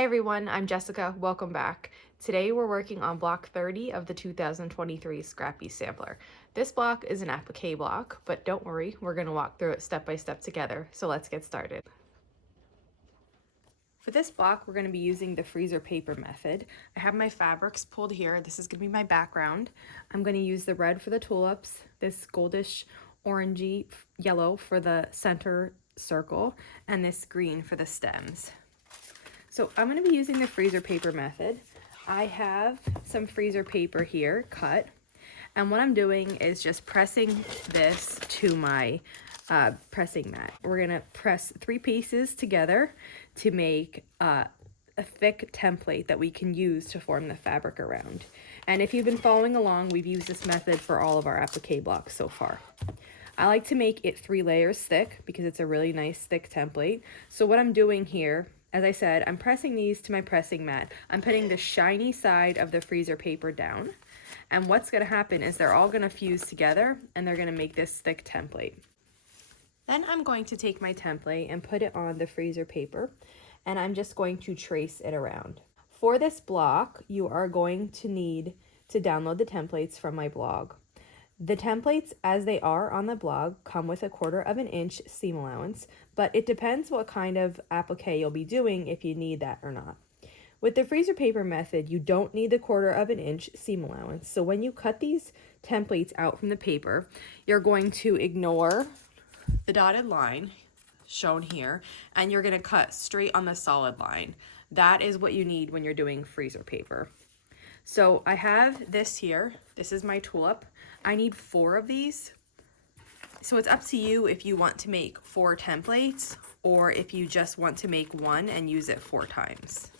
Hi everyone, I'm Jessica. Welcome back. Today we're working on block 30 of the 2023 Scrappy Sampler. This block is an appliqué block, but don't worry, we're going to walk through it step by step together. So let's get started. For this block, we're going to be using the freezer paper method. I have my fabrics pulled here. This is going to be my background. I'm going to use the red for the tulips, this goldish orangey yellow for the center circle, and this green for the stems. So I'm going to be using the freezer paper method. I have some freezer paper here cut, and what I'm doing is just pressing this to my pressing mat. We're going to press 3 pieces together to make a thick template that we can use to form the fabric around. And if you've been following along, we've used this method for all of our appliqué blocks so far. I like to make it 3 layers thick because it's a really nice thick template. So what I'm doing here, as I said, I'm pressing these to my pressing mat. I'm putting the shiny side of the freezer paper down. And what's going to happen is they're all going to fuse together and they're going to make this thick template. Then I'm going to take my template and put it on the freezer paper, and I'm just going to trace it around. For this block, you are going to need to download the templates from my blog. The templates, as they are on the blog, come with 1/4 inch seam allowance, but it depends what kind of applique you'll be doing if you need that or not. With the freezer paper method, you don't need the 1/4 inch seam allowance. So when you cut these templates out from the paper, you're going to ignore the dotted line shown here, and you're going to cut straight on the solid line. That is what you need when you're doing freezer paper. So I have this here. This is my tulip. I need 4 of these. So it's up to you if you want to make 4 templates or if you just want to make one and use it 4 times.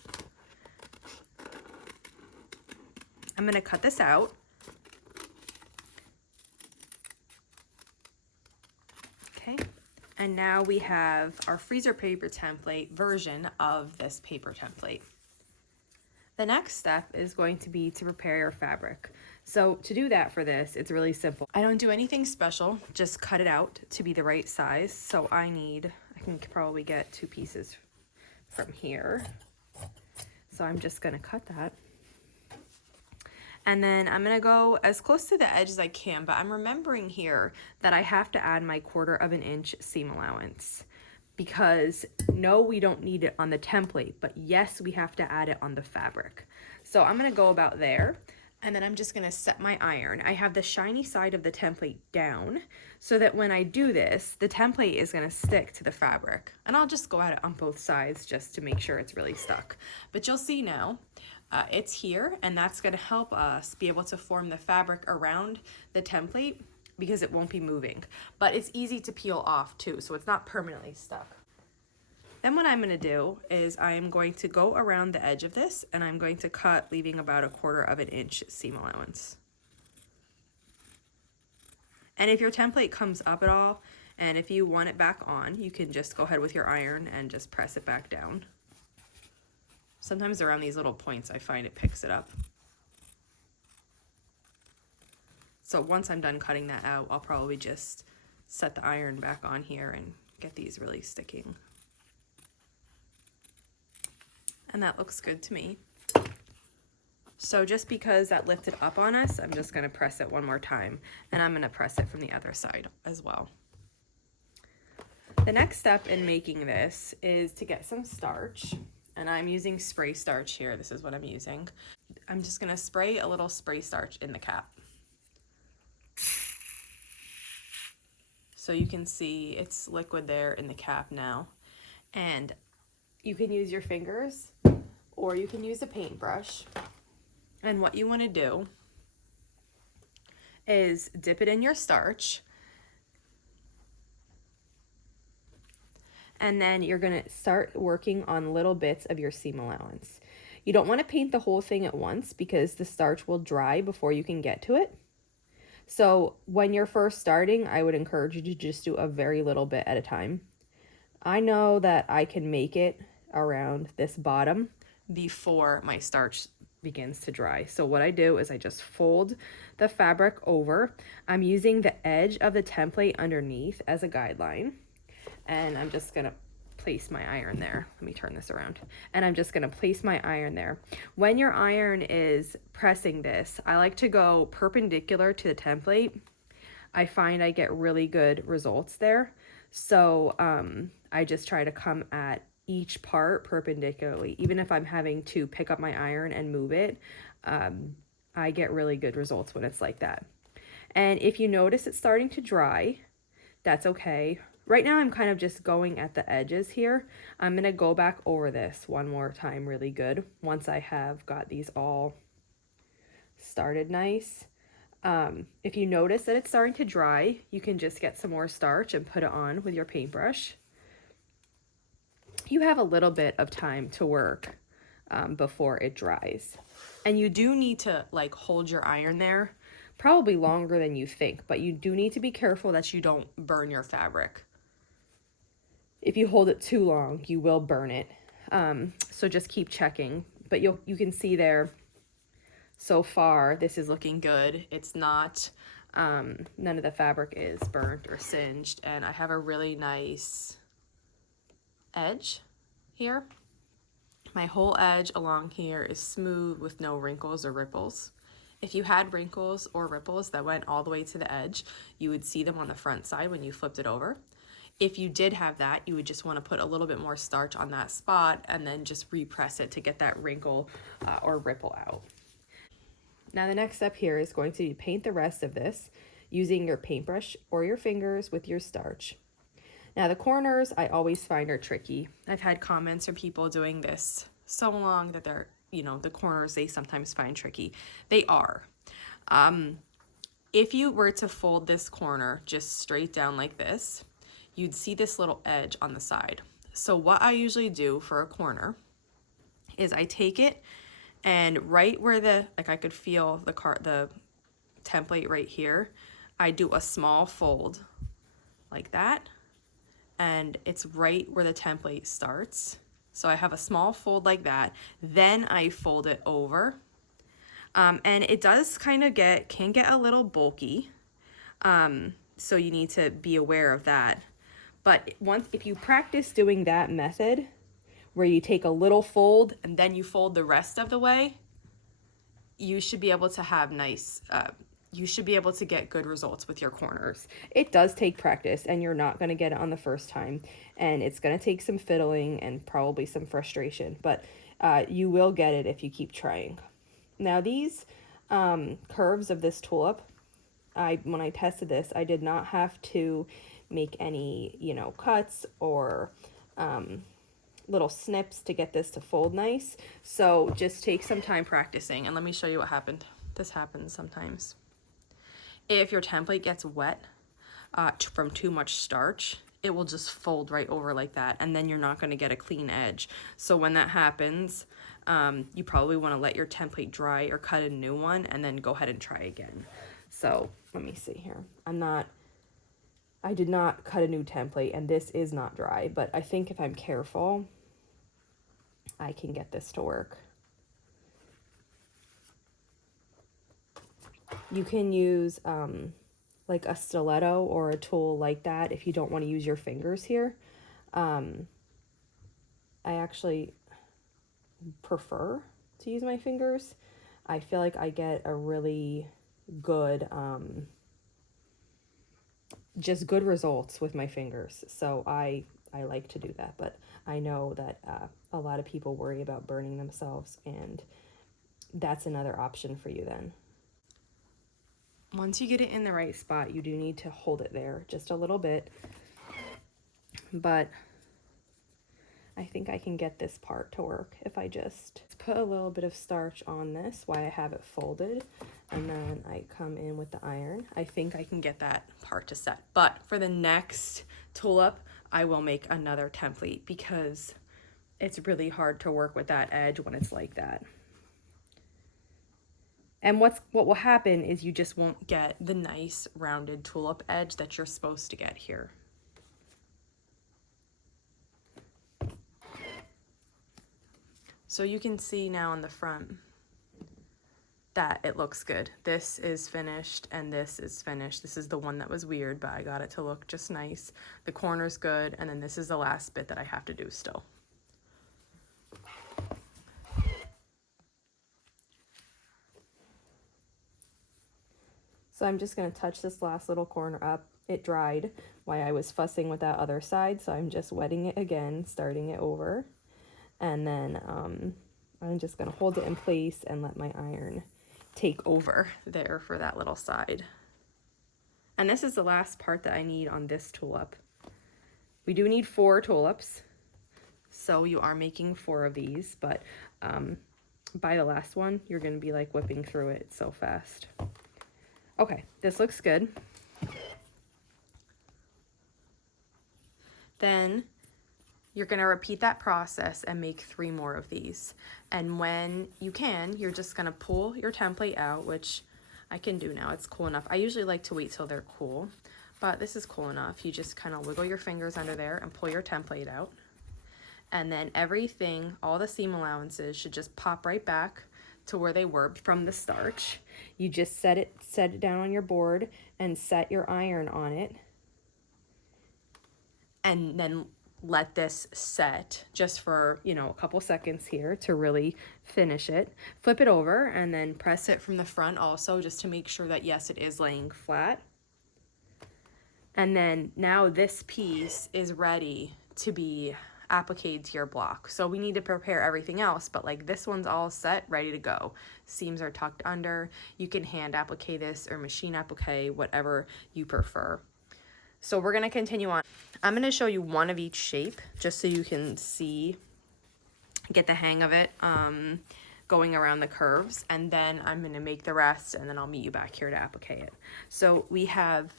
I'm going to cut this out. Okay. And now we have our freezer paper template version of this paper template. The next step is going to be to prepare your fabric. So to do that for this, it's really simple. I don't do anything special, just cut it out to be the right size. So I can probably get 2 pieces from here. So I'm just gonna cut that. And then I'm gonna go as close to the edge as I can, but I'm remembering here that I have to add my 1/4 inch seam allowance. Because no, we don't need it on the template, but yes, we have to add it on the fabric. So I'm gonna go about there, and then I'm just gonna set my iron. I have the shiny side of the template down so that when I do this, the template is gonna stick to the fabric. And I'll just go at it on both sides just to make sure it's really stuck. But you'll see now, it's here, and that's gonna help us be able to form the fabric around the template because it won't be moving. But it's easy to peel off too, so it's not permanently stuck. Then what I'm going to do is I am going to go around the edge of this, and I'm going to cut, leaving about 1/4 inch seam allowance. And if your template comes up at all, and if you want it back on, you can just go ahead with your iron and just press it back down. Sometimes around these little points I find it picks it up. So once I'm done cutting that out, I'll probably just set the iron back on here and get these really sticking. And that looks good to me. So just because that lifted up on us, I'm just gonna press it one more time, and I'm gonna press it from the other side as well. The next step in making this is to get some starch, and I'm using spray starch here. This is what I'm using. I'm just gonna spray a little spray starch in the cap. So you can see it's liquid there in the cap now. And you can use your fingers or you can use a paintbrush. And what you want to do is dip it in your starch. And then you're going to start working on little bits of your seam allowance. You don't want to paint the whole thing at once because the starch will dry before you can get to it. So when you're first starting, I would encourage you to just do a very little bit at a time. I know that I can make it around this bottom before my starch begins to dry. So what I do is I just fold the fabric over. I'm using the edge of the template underneath as a guideline. And I'm just gonna place my iron there. Let me turn this around. And I'm just gonna place my iron there. When your iron is pressing this, I like to go perpendicular to the template. I find I get really good results there. So I just try to come at each part perpendicularly. Even if I'm having to pick up my iron and move it, I get really good results when it's like that. And if you notice it's starting to dry, that's okay. Right now I'm kind of just going at the edges here. I'm gonna go back over this one more time really good once I have got these all started nice. If you notice that it's starting to dry, you can just get some more starch and put it on with your paintbrush. You have a little bit of time to work before it dries. And you do need to like hold your iron there, probably longer than you think, but you do need to be careful that you don't burn your fabric. If you hold it too long, you will burn it. So just keep checking, but you can see there, so far this is looking good. It's not, none of the fabric is burnt or singed, and I have a really nice edge here. My whole edge along here is smooth with no wrinkles or ripples. If you had wrinkles or ripples that went all the way to the edge, you would see them on the front side when you flipped it over. If you did have that, you would just want to put a little bit more starch on that spot and then just repress it to get that wrinkle or ripple out. Now the next step here is going to be paint the rest of this using your paintbrush or your fingers with your starch. Now the corners I always find are tricky. I've had comments from people doing this so long that they're, you know, the corners they sometimes find tricky. They are. If you were to fold this corner just straight down like this, you'd see this little edge on the side. So what I usually do for a corner is I take it and right where the, like I could feel the template right here, I do a small fold like that. And it's right where the template starts. So I have a small fold like that. Then I fold it over. And it does kind of can get a little bulky. So you need to be aware of that. But if you practice doing that method, where you take a little fold and then you fold the rest of the way, you should be able to have nice, you should be able to get good results with your corners. It does take practice, and you're not going to get it on the first time, and it's going to take some fiddling and probably some frustration, but you will get it if you keep trying. Now these curves of this tulip, when I tested this, I did not have to make any, you know, cuts or little snips to get this to fold nice. So just take some time practicing, and let me show you what happened. This happens sometimes. If your template gets wet from too much starch, it will just fold right over like that, and then you're not going to get a clean edge. So when that happens, you probably want to let your template dry or cut a new one and then go ahead and try again. So let me see here. I did not cut a new template, and this is not dry, but I think if I'm careful, I can get this to work. You can use like a stiletto or a tool like that if you don't want to use your fingers here. I actually prefer to use my fingers. I feel like I get a really good, just good results with my fingers. So I like to do that, but I know that a lot of people worry about burning themselves, and that's another option for you then. Once you get it in the right spot, you do need to hold it there just a little bit, but I think I can get this part to work if I just put a little bit of starch on this while I have it folded, and then I come in with the iron. I think I can get that part to set, but for the next tulip, I will make another template because it's really hard to work with that edge when it's like that. And what will happen is you just won't get the nice rounded tulip edge that you're supposed to get here. So you can see now in the front, that it looks good. This is finished and this is finished. This is the one that was weird, but I got it to look just nice. The corner's good, and then this is the last bit that I have to do still. So I'm just going to touch this last little corner up. It dried while I was fussing with that other side, so I'm just wetting it again, starting it over. And then I'm just going to hold it in place and let my iron take over there for that little side. And this is the last part that I need on this tulip. We do need 4 tulips, so you are making 4 of these, but by the last one, you're going to be like whipping through it so fast. Okay, this looks good. Then you're going to repeat that process and make 3 more of these. And when you can, you're just going to pull your template out, which I can do now. It's cool enough. I usually like to wait till they're cool, but this is cool enough. You just kind of wiggle your fingers under there and pull your template out. And then everything, all the seam allowances should just pop right back to where they were from the starch. You just set it down on your board and set your iron on it. And then let this set just for, you know, a couple seconds here to really finish it. Flip it over and then press it from the front also, just to make sure that yes, it is laying flat. And then now this piece is ready to be appliqued to your block. So we need to prepare everything else, but like this one's all set, ready to go. Seams are tucked under. You can hand applique this or machine applique, whatever you prefer. So we're going to continue on. I'm going to show you one of each shape just so you can see, get the hang of it, going around the curves, and then I'm going to make the rest, and then I'll meet you back here to applique it. So we have,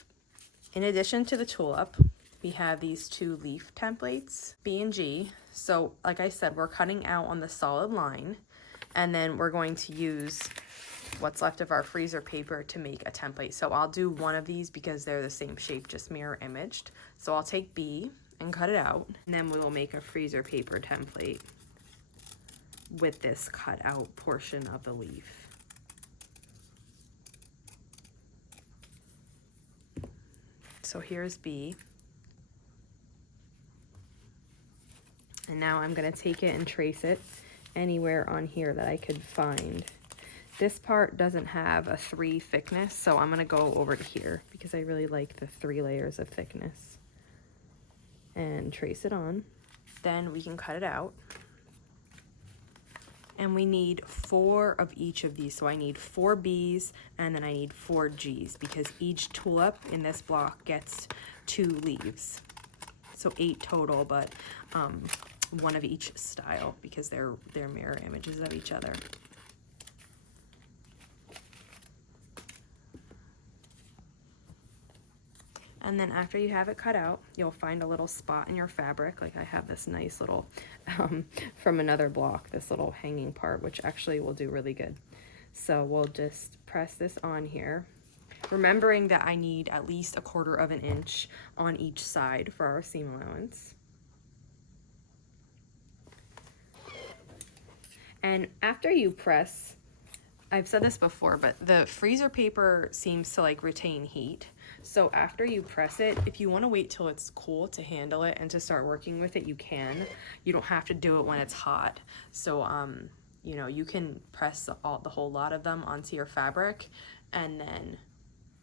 in addition to the tulip, we have these 2 leaf templates, B and G. So like I said, we're cutting out on the solid line, and then we're going to use what's left of our freezer paper to make a template. So I'll do one of these because they're the same shape, just mirror imaged. So I'll take B and cut it out, and then we will make a freezer paper template with this cut out portion of the leaf. So here's B. And now I'm going to take it and trace it anywhere on here that I could find. This part doesn't have a 3 thickness, so I'm going to go over to here because I really like the 3 layers of thickness. And trace it on. Then we can cut it out. And we need 4 of each of these. So I need 4 Bs and then I need 4 Gs because each tulip in this block gets 2 leaves. So 8 total, but 1 of each style because they're mirror images of each other. And then after you have it cut out, you'll find a little spot in your fabric. Like I have this nice little, from another block, this little hanging part, which actually will do really good. So we'll just press this on here, remembering that I need at least 1/4 inch on each side for our seam allowance. And after you press, I've said this before, but the freezer paper seems to like retain heat. So after you press it, if you want to wait till it's cool to handle it and to start working with it, you can. You don't have to do it when it's hot. So, you know, you can press the whole lot of them onto your fabric, and then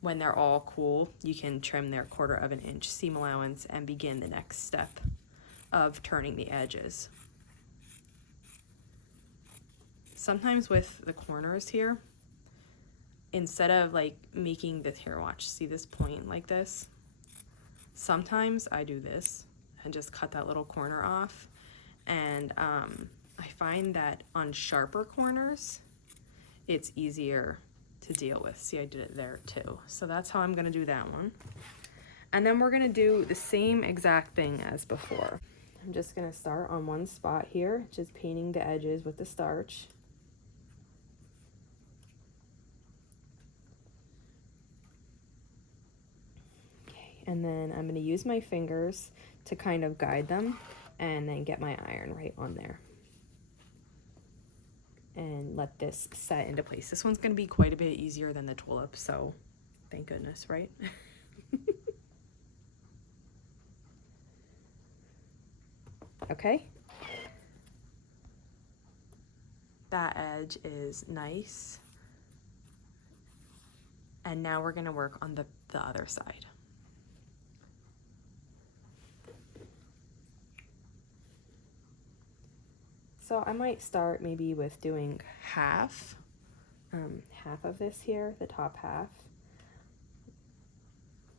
when they're all cool, you can trim their 1/4 inch seam allowance and begin the next step of turning the edges. Sometimes with the corners here, instead of like making this, here, watch, see this point like this? Sometimes I do this and just cut that little corner off. And I find that on sharper corners, it's easier to deal with. See, I did it there too. So that's how I'm gonna do that one. And then we're gonna do the same exact thing as before. I'm just gonna start on one spot here, just painting the edges with the starch. And then I'm going to use my fingers to kind of guide them and then get my iron right on there. and let this set into place. This one's going to be quite a bit easier than the tulip, so thank goodness, right? Okay. That edge is nice. And now we're going to work on the other side. So I might start maybe with doing half of this here, the top half.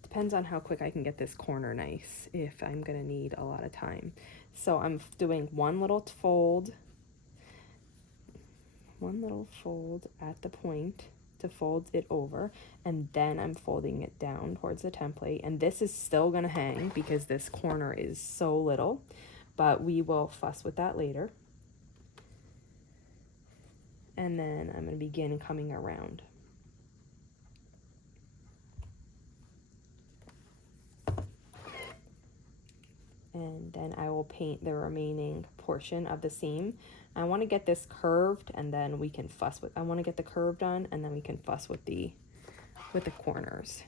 Depends on how quick I can get this corner nice, if I'm gonna need a lot of time. So I'm doing one little fold at the point to fold it over, and then I'm folding it down towards the template. And this is still gonna hang because this corner is so little, but we will fuss with that later. And then I'm going to begin coming around. And then I will paint the remaining portion of the seam. I want to get this curved, and then we can fuss with, I want to get the curve done, and then we can fuss with the corners.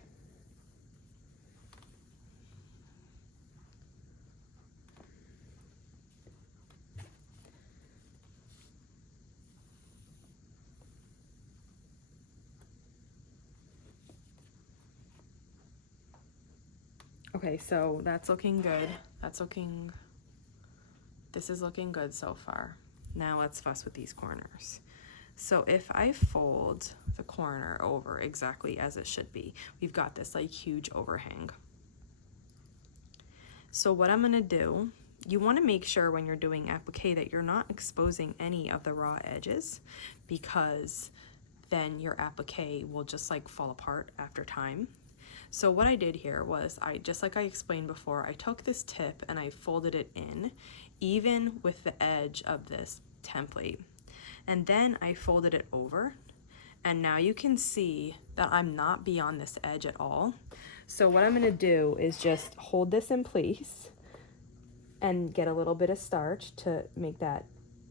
Okay, so that's looking good. This is looking good so far. Now let's fuss with these corners. So if I fold the corner over exactly as it should be, we've got this like huge overhang. So what I'm gonna do, you wanna make sure when you're doing applique that you're not exposing any of the raw edges, because then your applique will just like fall apart after time. So what I did here was, just like I explained before, I took this tip and I folded it in, even with the edge of this template. And then I folded it over, and now you can see that I'm not beyond this edge at all. So what I'm gonna do is just hold this in place and get a little bit of starch to make that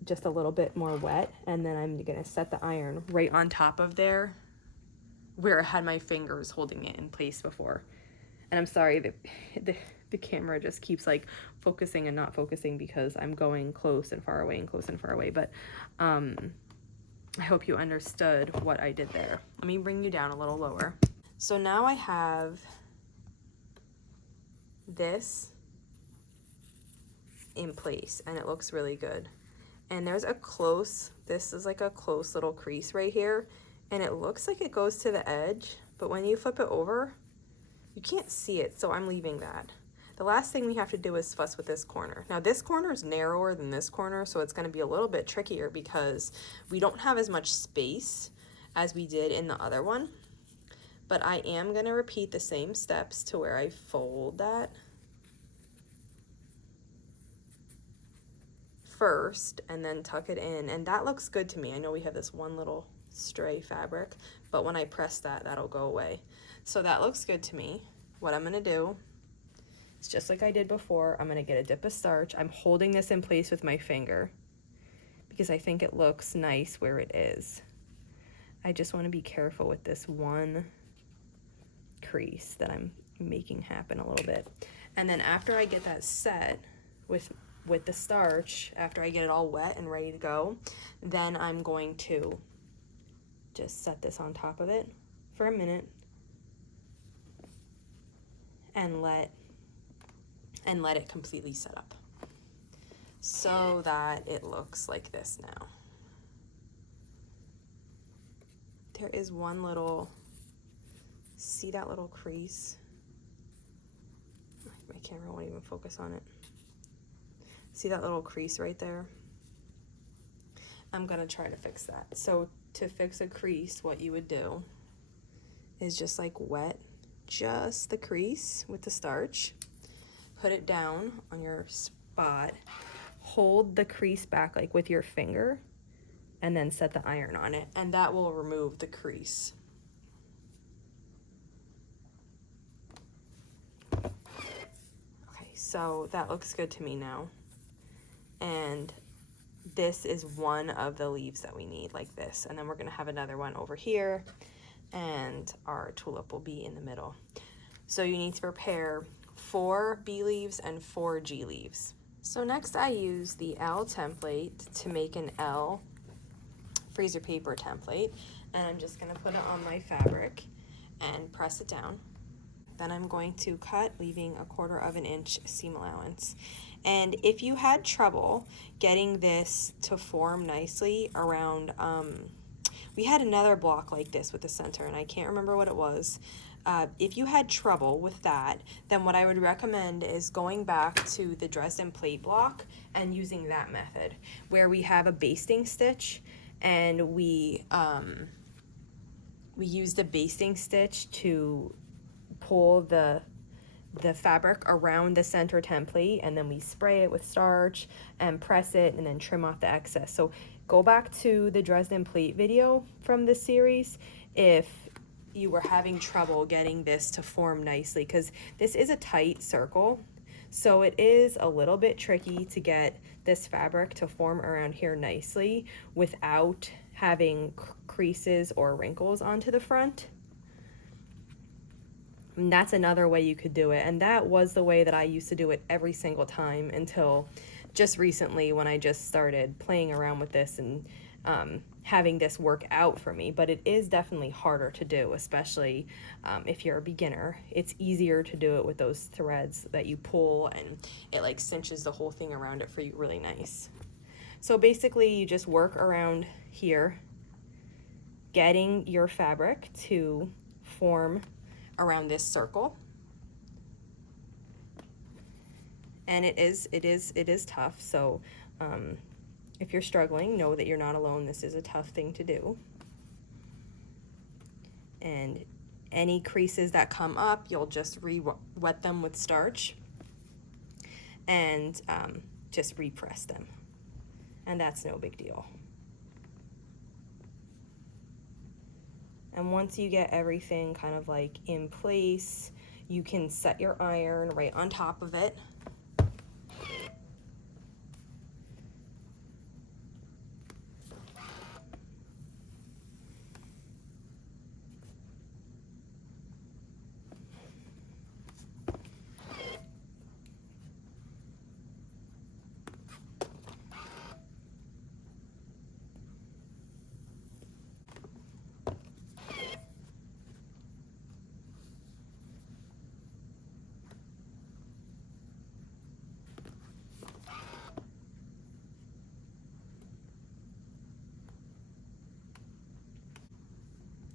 just a little bit more wet. And then I'm gonna set the iron right on top of there, where I had my fingers holding it in place before. And I'm sorry that the camera just keeps like focusing and not focusing because I'm going close and far away and close and far away. But I hope you understood what I did there. Let me bring you down a little lower. So now I have this in place and it looks really good. And there's this is like a close little crease right here. And it looks like it goes to the edge, but when you flip it over, you can't see it, so I'm leaving that. The last thing we have to do is fuss with this corner. Now this corner is narrower than this corner, so it's gonna be a little bit trickier because we don't have as much space as we did in the other one. But I am gonna repeat the same steps to where I fold that first and then tuck it in, and that looks good to me. I know we have this one little stray fabric, but when I press that, that'll go away. So that looks good to me. What I'm gonna do is, just like I did before, I'm gonna get a dip of starch. I'm holding this in place with my finger because I think it looks nice where it is. I just want to be careful with this one crease that I'm making happen a little bit. And then after I get that set with the starch, after I get it all wet and ready to go, then I'm going to just set this on top of it for a minute and let it completely set up so that it looks like this now. There is one little, see that little crease? My camera won't even focus on it. See that little crease right there? I'm gonna try to fix that. So to fix a crease, what you would do is just like wet just the crease with the starch, put it down on your spot, hold the crease back like with your finger, and then set the iron on it, and that will remove the crease. Okay, so that looks good to me now. And this is one of the leaves that we need, like this. And then we're gonna have another one over here, and our tulip will be in the middle. So you need to prepare 4 B leaves and 4 G leaves. So next I use the L template to make an L freezer paper template, and I'm just gonna put it on my fabric and press it down. Then I'm going to cut, leaving a 1/4 inch seam allowance. And if you had trouble getting this to form nicely around, we had another block like this with the center, and I can't remember what it was. If you had trouble with that, then what I would recommend is going back to the Dresden plate block and using that method, where we have a basting stitch, and we use the basting stitch to pull the fabric around the center template, and then we spray it with starch and press it and then trim off the excess. So go back to the Dresden plate video from this series if you were having trouble getting this to form nicely, because this is a tight circle, so it is a little bit tricky to get this fabric to form around here nicely without having creases or wrinkles onto the front. And that's another way you could do it, and that was the way that I used to do it every single time until just recently, when I just started playing around with this and having this work out for me. But it is definitely harder to do, especially if you're a beginner. It's easier to do it with those threads that you pull, and it like cinches the whole thing around it for you really nice. So basically you just work around here, getting your fabric to form around this circle. And it is tough, so if you're struggling, know that you're not alone. This is a tough thing to do. And any creases that come up, you'll just wet them with starch and just repress them, and that's no big deal. And once you get everything kind of like in place, you can set your iron right on top of it.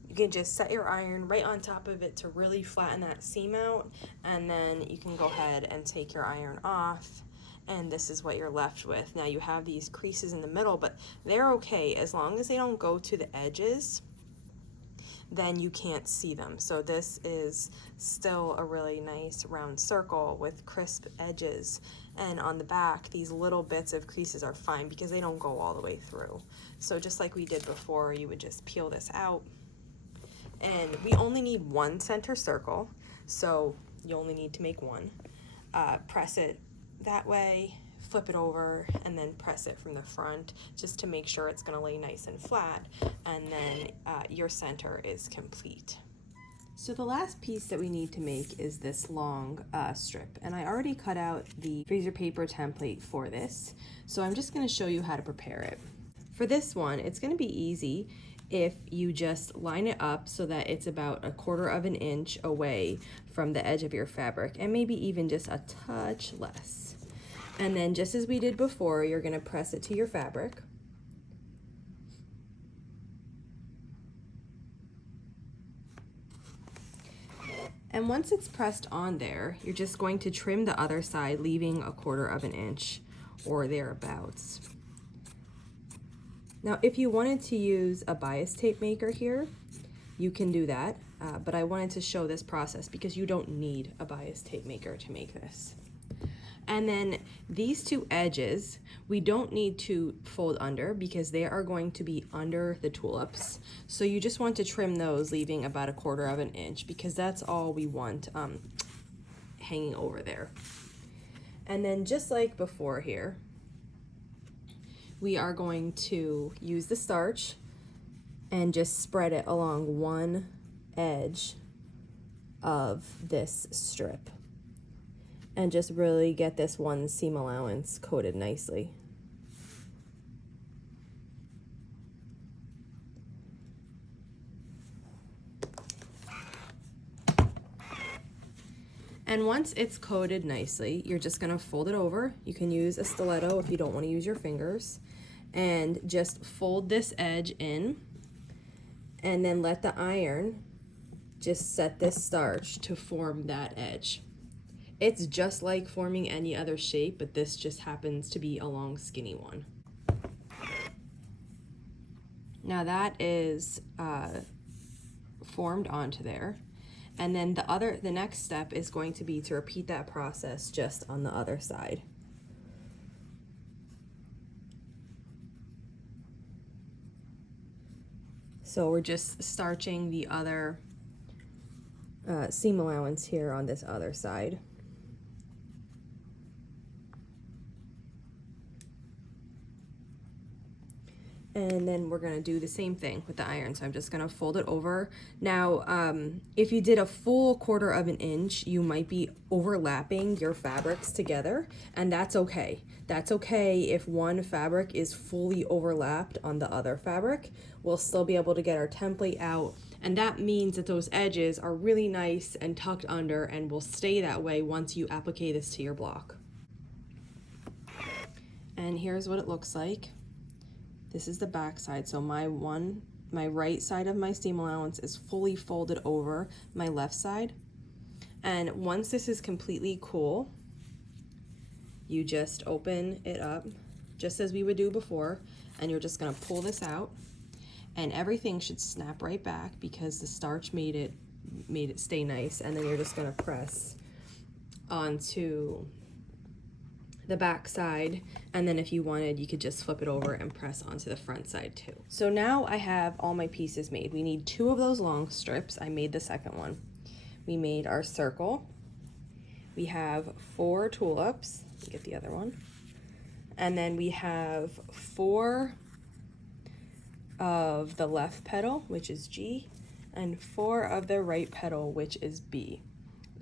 You can just set your iron right on top of it to really flatten that seam out, and then you can go ahead and take your iron off, and this is what you're left with. Now you have these creases in the middle, but they're okay as long as they don't go to the edges, then you can't see them. So this is still a really nice round circle with crisp edges, and on the back these little bits of creases are fine because they don't go all the way through. So just like we did before, you would just peel this out. And we only need one center circle, so you only need to make one. Press it that way, flip it over, and then press it from the front just to make sure it's going to lay nice and flat, and then your center is complete. So the last piece that we need to make is this long strip, and I already cut out the freezer paper template for this, so I'm just going to show you how to prepare it. For this one, it's going to be easy if you just line it up so that it's about 1/4 inch away from the edge of your fabric, and maybe even just a touch less. And then just as we did before, you're going to press it to your fabric. And once it's pressed on there, you're just going to trim the other side, leaving 1/4 inch or thereabouts. Now, if you wanted to use a bias tape maker here, you can do that, but I wanted to show this process because you don't need a bias tape maker to make this. And then these two edges, we don't need to fold under because they are going to be under the tulips. So you just want to trim those, leaving about 1/4 inch because that's all we want hanging over there. And then just like before here, we are going to use the starch and just spread it along one edge of this strip and just really get this one seam allowance coated nicely. And once it's coated nicely, you're just gonna fold it over. You can use a stiletto if you don't wanna use your fingers, and just fold this edge in, and then let the iron just set this starch to form that edge. It's just like forming any other shape, but this just happens to be a long, skinny one. Now that is formed onto there. And then the next step is going to be to repeat that process just on the other side. So we're just starching the other seam allowance here on this other side. And then we're gonna do the same thing with the iron. So I'm just gonna fold it over. Now, if you did a full 1/4 of an inch, you might be overlapping your fabrics together, and that's okay. That's okay if one fabric is fully overlapped on the other fabric. We'll still be able to get our template out, and that means that those edges are really nice and tucked under and will stay that way once you applique this to your block. And here's what it looks like. This is the back side, so my right side of my seam allowance is fully folded over my left side. And once this is completely cool, you just open it up, just as we would do before, and you're just gonna pull this out, and everything should snap right back because the starch made it stay nice. And then you're just gonna press onto the back side, and then if you wanted, you could just flip it over and press onto the front side too. So now I have all my pieces made. We need 2 of those long strips. I made the second one. We made our circle. We have 4 tulips. Let me get the other one. And then we have 4 of the left petal, which is G, and 4 of the right petal, which is B.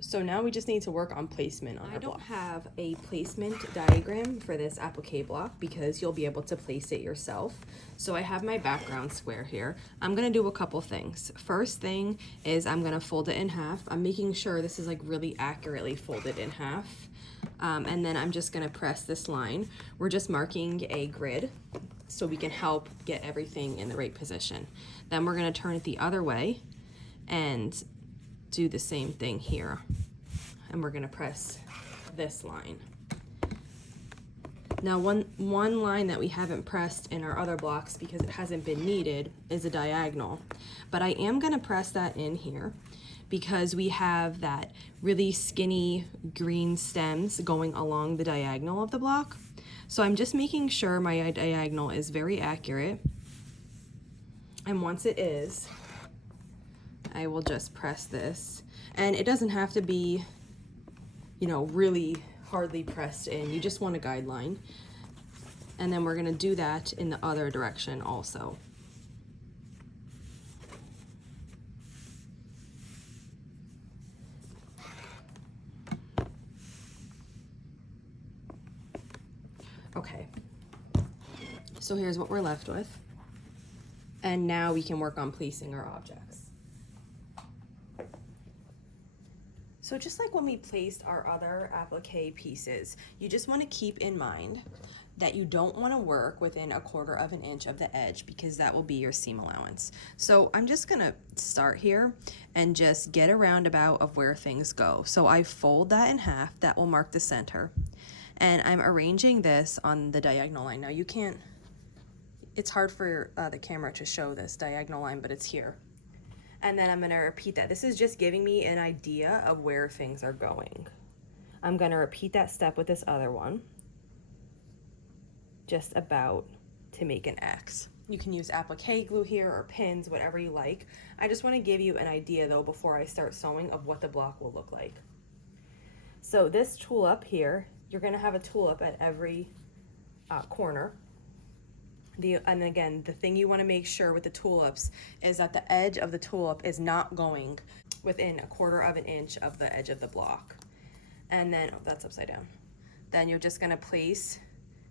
So now we just need to work on placement on our block. I don't have a placement diagram for this applique block because you'll be able to place it yourself. So I have my background square here. I'm gonna do a couple things. First thing is I'm gonna fold it in half. I'm making sure this is like really accurately folded in half. And then I'm just gonna press this line. We're just marking a grid so we can help get everything in the right position. Then we're gonna turn it the other way and do the same thing here, and we're gonna press this line. Now one line that we haven't pressed in our other blocks because it hasn't been needed is a diagonal, but I am gonna press that in here because we have that really skinny green stems going along the diagonal of the block. So I'm just making sure my diagonal is very accurate, and once it is, I will just press this, and it doesn't have to be, you know, really hardly pressed in. You just want a guideline. And then we're gonna do that in the other direction also. Okay, so here's what we're left with. And now we can work on placing our objects. So just like when we placed our other applique pieces, you just want to keep in mind that you don't want to work within 1/4 of an inch of the edge because that will be your seam allowance. So I'm just gonna start here and just get a roundabout of where things go. So I fold that in half, that will mark the center. And I'm arranging this on the diagonal line. Now you can't, it's hard for the camera to show this diagonal line, but it's here. And then I'm gonna repeat that. This is just giving me an idea of where things are going. I'm gonna repeat that step with this other one, just about to make an X. You can use applique glue here or pins, whatever you like. I just wanna give you an idea though before I start sewing of what the block will look like. So this tulip here, you're gonna have a tulip at every corner. And again, the thing you want to make sure with the tulips is that the edge of the tulip is not going within 1/4 of an inch of the edge of the block. And then, oh, that's upside down. Then you're just gonna place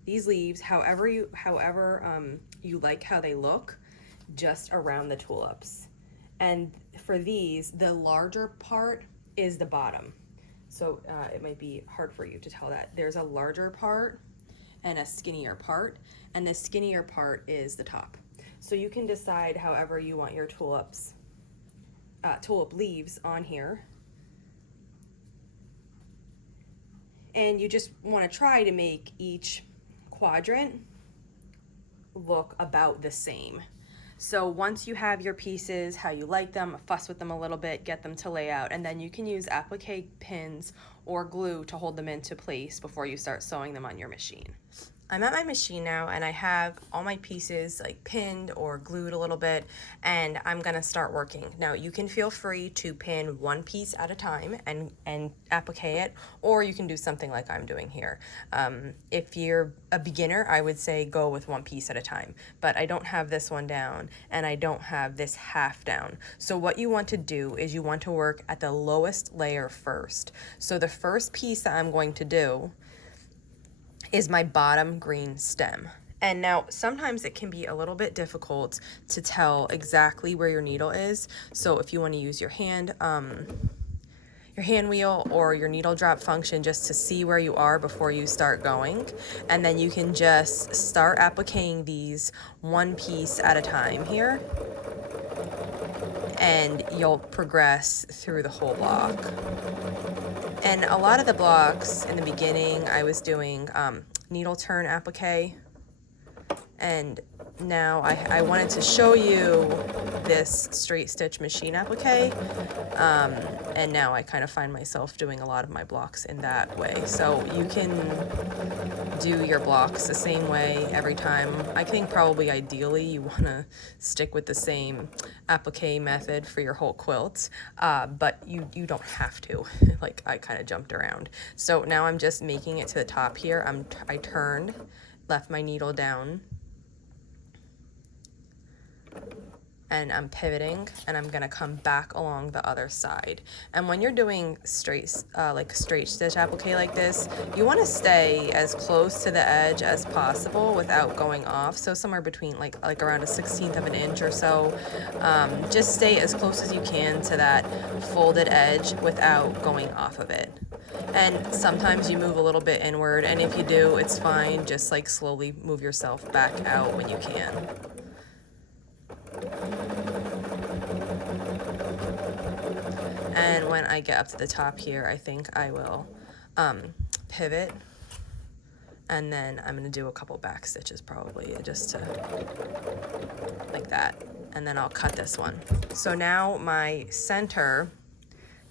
these leaves however you like how they look, just around the tulips. And for these, the larger part is the bottom. So it might be hard for you to tell that. There's a larger part and a skinnier part, and the skinnier part is the top. So you can decide however you want your tulips, tulip leaves on here. And you just want to try to make each quadrant look about the same. So once you have your pieces, how you like them, fuss with them a little bit, get them to lay out, and then you can use applique pins or glue to hold them into place before you start sewing them on your machine. I'm at my machine now, and I have all my pieces like pinned or glued a little bit, and I'm gonna start working. Now you can feel free to pin one piece at a time and applique it, or you can do something like I'm doing here. If you're a beginner, I would say go with one piece at a time, but I don't have this one down and I don't have this half down. So what you want to do is you want to work at the lowest layer first. So the first piece that I'm going to do is my bottom green stem. And now sometimes it can be a little bit difficult to tell exactly where your needle is. So if you want to use your hand wheel or your needle drop function just to see where you are before you start going. And then you can just start appliquing these one piece at a time here. And you'll progress through the whole block. And a lot of the blocks in the beginning, I was doing needle turn applique. And now I wanted to show you this straight stitch machine applique. And now I kind of find myself doing a lot of my blocks in that way. So you can do your blocks the same way every time. I think probably ideally you want to stick with the same applique method for your whole quilt, but you don't have to. Like I kind of jumped around. So now I'm just making it to the top here. I turned, left my needle down, and I'm pivoting, and I'm gonna come back along the other side. And when you're doing like straight stitch applique like this, you wanna stay as close to the edge as possible without going off. So somewhere between like around a 1/16 of an inch or so. Just stay as close as you can to that folded edge without going off of it. And sometimes you move a little bit inward, and if you do, it's fine. Just like slowly move yourself back out when you can. And when I get up to the top here, I think I will pivot, and then I'm going to do a couple back stitches probably, just to like that, and then I'll cut this one. So now my center,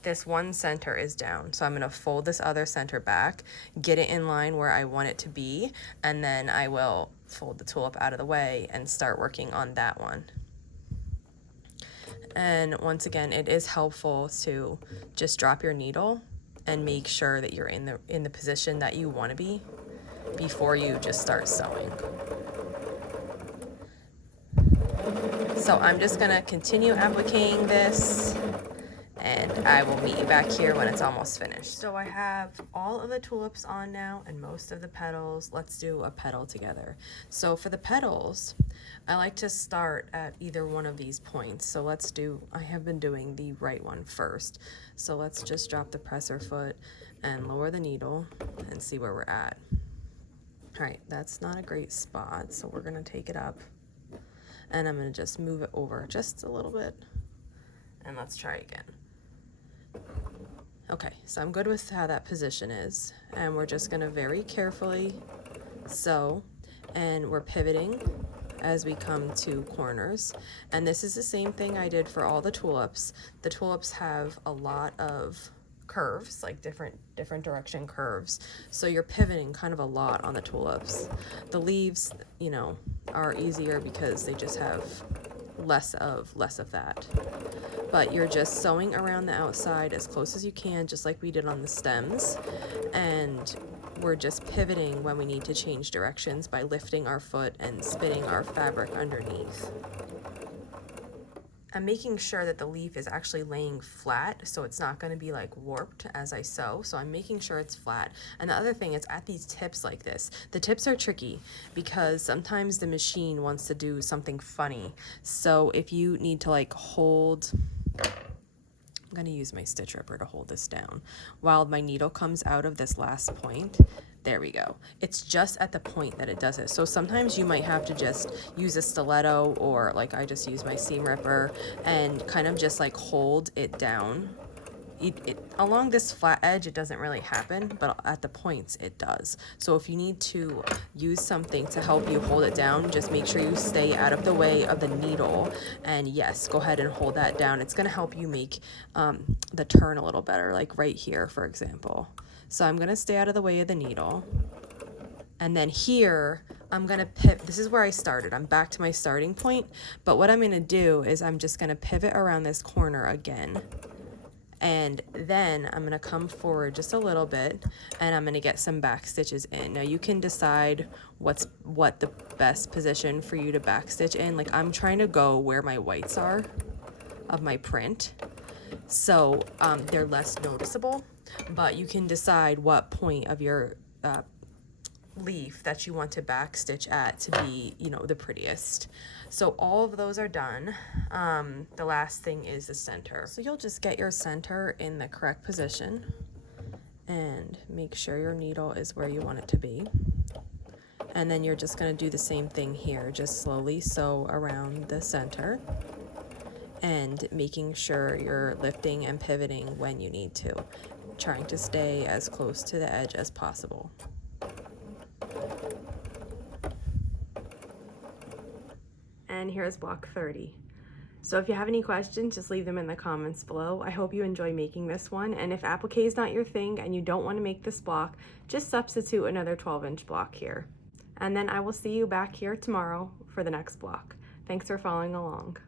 this one center is down, so I'm going to fold this other center back, get it in line where I want it to be, and then I will fold the tulip out of the way and start working on that one. And once again, it is helpful to just drop your needle and make sure that you're in the position that you want to be before you just start sewing. So I'm just gonna continue appliquing this, and I will meet you back here when it's almost finished. So I have all of the tulips on now and most of the petals. Let's do a petal together. So for the petals, I like to start at either one of these points. So I have been doing the right one first. So let's just drop the presser foot and lower the needle and see where we're at. All right, that's not a great spot, so we're gonna take it up, and I'm gonna just move it over just a little bit, and let's try again. Okay, so I'm good with how that position is, and we're just gonna very carefully sew, and we're pivoting as we come to corners. And this is the same thing I did for all the tulips. The tulips have a lot of curves, like different direction curves. So you're pivoting kind of a lot on the tulips. The leaves, are easier because they just have less of that. But you're just sewing around the outside as close as you can, just like we did on the stems. And we're just pivoting when we need to change directions by lifting our foot and spinning our fabric underneath. I'm making sure that the leaf is actually laying flat, so it's not going to be like warped as I sew. So I'm making sure it's flat. And the other thing is at these tips like this, the tips are tricky because sometimes the machine wants to do something funny. So if you need to like hold, I'm going to use my stitch ripper to hold this down while my needle comes out of this last point. There we go. It's just at the point that it does it. So sometimes you might have to just use a stiletto, or like I just use my seam ripper and kind of just like hold it down. Along this flat edge, it doesn't really happen, but at the points it does. So if you need to use something to help you hold it down, just make sure you stay out of the way of the needle. And yes, go ahead and hold that down. It's gonna help you make the turn a little better, like right here, for example. So I'm gonna stay out of the way of the needle. And then here, I'm gonna pivot. This is where I started. I'm back to my starting point. But what I'm gonna do is I'm just gonna pivot around this corner again. And then I'm gonna come forward just a little bit and I'm gonna get some back stitches in. Now you can decide what the best position for you to back stitch in. Like I'm trying to go where my whites are of my print. So they're less noticeable, but you can decide what point of your leaf that you want to back stitch at to be, you know, the prettiest. So all of those are done. The last thing is the center. So you'll just get your center in the correct position and make sure your needle is where you want it to be. And then you're just going to do the same thing here, just slowly sew around the center and making sure you're lifting and pivoting when you need to, trying to stay as close to the edge as possible. And here's block 30. So if you have any questions, just leave them in the comments below. I hope you enjoy making this one. And if applique is not your thing and you don't want to make this block, just substitute another 12-inch block here. And then I will see you back here tomorrow for the next block. Thanks for following along.